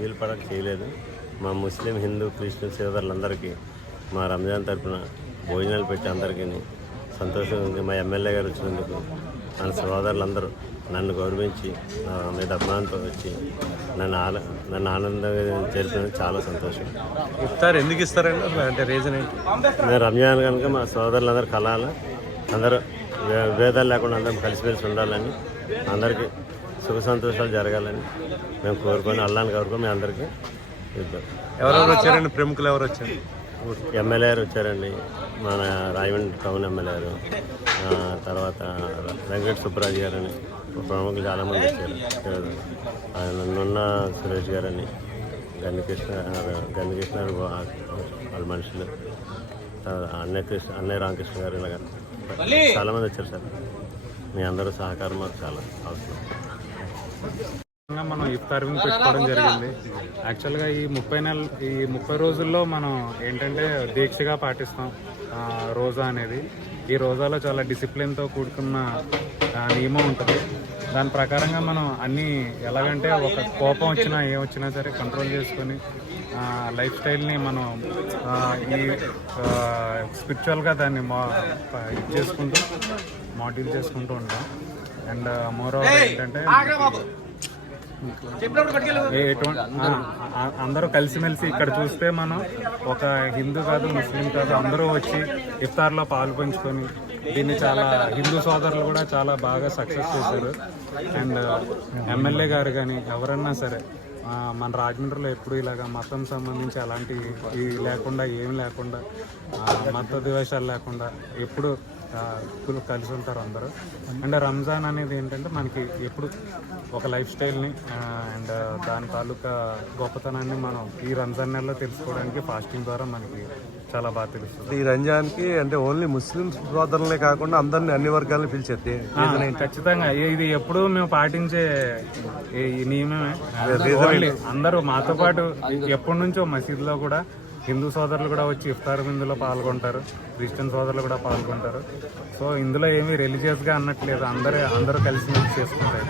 వీలు పడక చేయలేదు. మా ముస్లిం హిందూ క్రిస్టియన్ సోదరులందరికీ మా రంజాన్ తరపున భోజనాలు పెట్టి అందరికీ సంతోషంగా ఉంది మా ఎమ్మెల్యే గారు వచ్చినందుకు మన సోదరులందరూ నన్ను గౌరవించి నా మీద అభిమానంతో వచ్చి నన్ను ఆన నన్ను ఆనందంగా చేరిపోయినందుకు చాలా సంతోషం. ఇఫ్తార్ ఎందుకు ఇస్తారండి? అంటే రీజన్ ఏంటి? నేను రంజాన్ కనుక మా సోదరులందరూ కలాలి అందరూ భేదాలు లేకుండా అందరం కలిసిమెలిసి ఉండాలని అందరికీ సుఖ సంతోషాలు జరగాలని మేము కోరుకొని అల్లాని కోరుకొని మీ అందరికీ ఇద్దాం. ఎవరెవరు వచ్చారండి? ప్రముఖులు ఎవరు వచ్చారు? ఎమ్మెల్యే గారు వచ్చారండి. మన రాయమండ్రి టౌన్ ఎమ్మెల్యే గారు తర్వాత వెంకట సుబ్బరాజు గారని ప్రముఖులు చాలామంది వచ్చారు. నన్నున్న సురేష్ గారని గన్నికృష్ణ గన్నికృష్ణ గారు వా- వాళ్ళ మనుషులు అన్నయ్య కృష్ణ అన్నయ్య రామకృష్ణ గారు ఇలాగ చాలామంది వచ్చారు సార్. మీ అందరూ సహకారం మాకు చాలా అవసరం. మనం ఇఫ్తార్ విందు పెట్టుకోవడం జరిగింది. యాక్చువల్గా ఈ ముప్పై నెల ఈ ముప్పై రోజుల్లో మనం ఏంటంటే దీక్షగా పాటిస్తాం రోజా అనేది. ఈ రోజాలో చాలా డిసిప్లిన్తో కూడుకున్న నియమం ఉంటుంది. దాని ప్రకారంగా మనం అన్నీ ఎలాగంటే ఒక కోపం వచ్చినా ఏం వచ్చినా సరే కంట్రోల్ చేసుకొని లైఫ్ స్టైల్ని మనం ఈ స్పిరిచువల్గా దాన్ని మా ఇది చేసుకుంటూ మాడ్యూల్ చేసుకుంటూ ఉంటాం. అండ్ మోర్ ఏంటంటే అందరూ కలిసిమెలిసి ఇక్కడ చూస్తే మనం ఒక హిందూ కాదు ముస్లిం కాదు అందరూ వచ్చి ఇఫ్తార్లో పాలు పంచుకొని దీన్ని చాలా హిందూ సోదరులు కూడా చాలా బాగా సక్సెస్ చేశారు. అండ్ ఎమ్మెల్యే uh, గారు కానీ ఎవరన్నా సరే మన రాజమండ్రిలో ఎప్పుడు ఇలాగా మతం సంబంధించి అలాంటి లేకుండా ఏం లేకుండా మత ద్వేషాలు లేకుండా ఎప్పుడు కులు- కలిసి ఉంటారు అందరూ. అండ్ రంజాన్ అనేది ఏంటంటే మనకి ఎప్పుడు ఒక లైఫ్ స్టైల్ని అండ్ దాని తాలూకా గొప్పతనాన్ని మనం ఈ రంజాన్ నెలలో తెలుసుకోవడానికి ఫాస్టింగ్ ద్వారా మనకి చాలా బాగా తెలుస్తుంది. ఈ రంజాన్కి అంటే ఓన్లీ ముస్లిం సోదరులే కాకుండా అందరిని అన్ని వర్గాలను పిలిచేది. ఖచ్చితంగా. ఇది ఎప్పుడు మేము పాటించే నియమమే. అందరూ మాతో పాటు ఎప్పటి నుంచో మసీదులో కూడా హిందూ సోదరులు కూడా వచ్చి ఇఫ్తార్ విందులో పాల్గొంటారు క్రిస్టియన్ సోదరులు కూడా పాల్గొంటారు. సో ఇందులో ఏమీ రిలీజియస్గా అన్నట్లేదు అందరూ అందరూ కలిసి మెలిసి చేసుకుంటారు.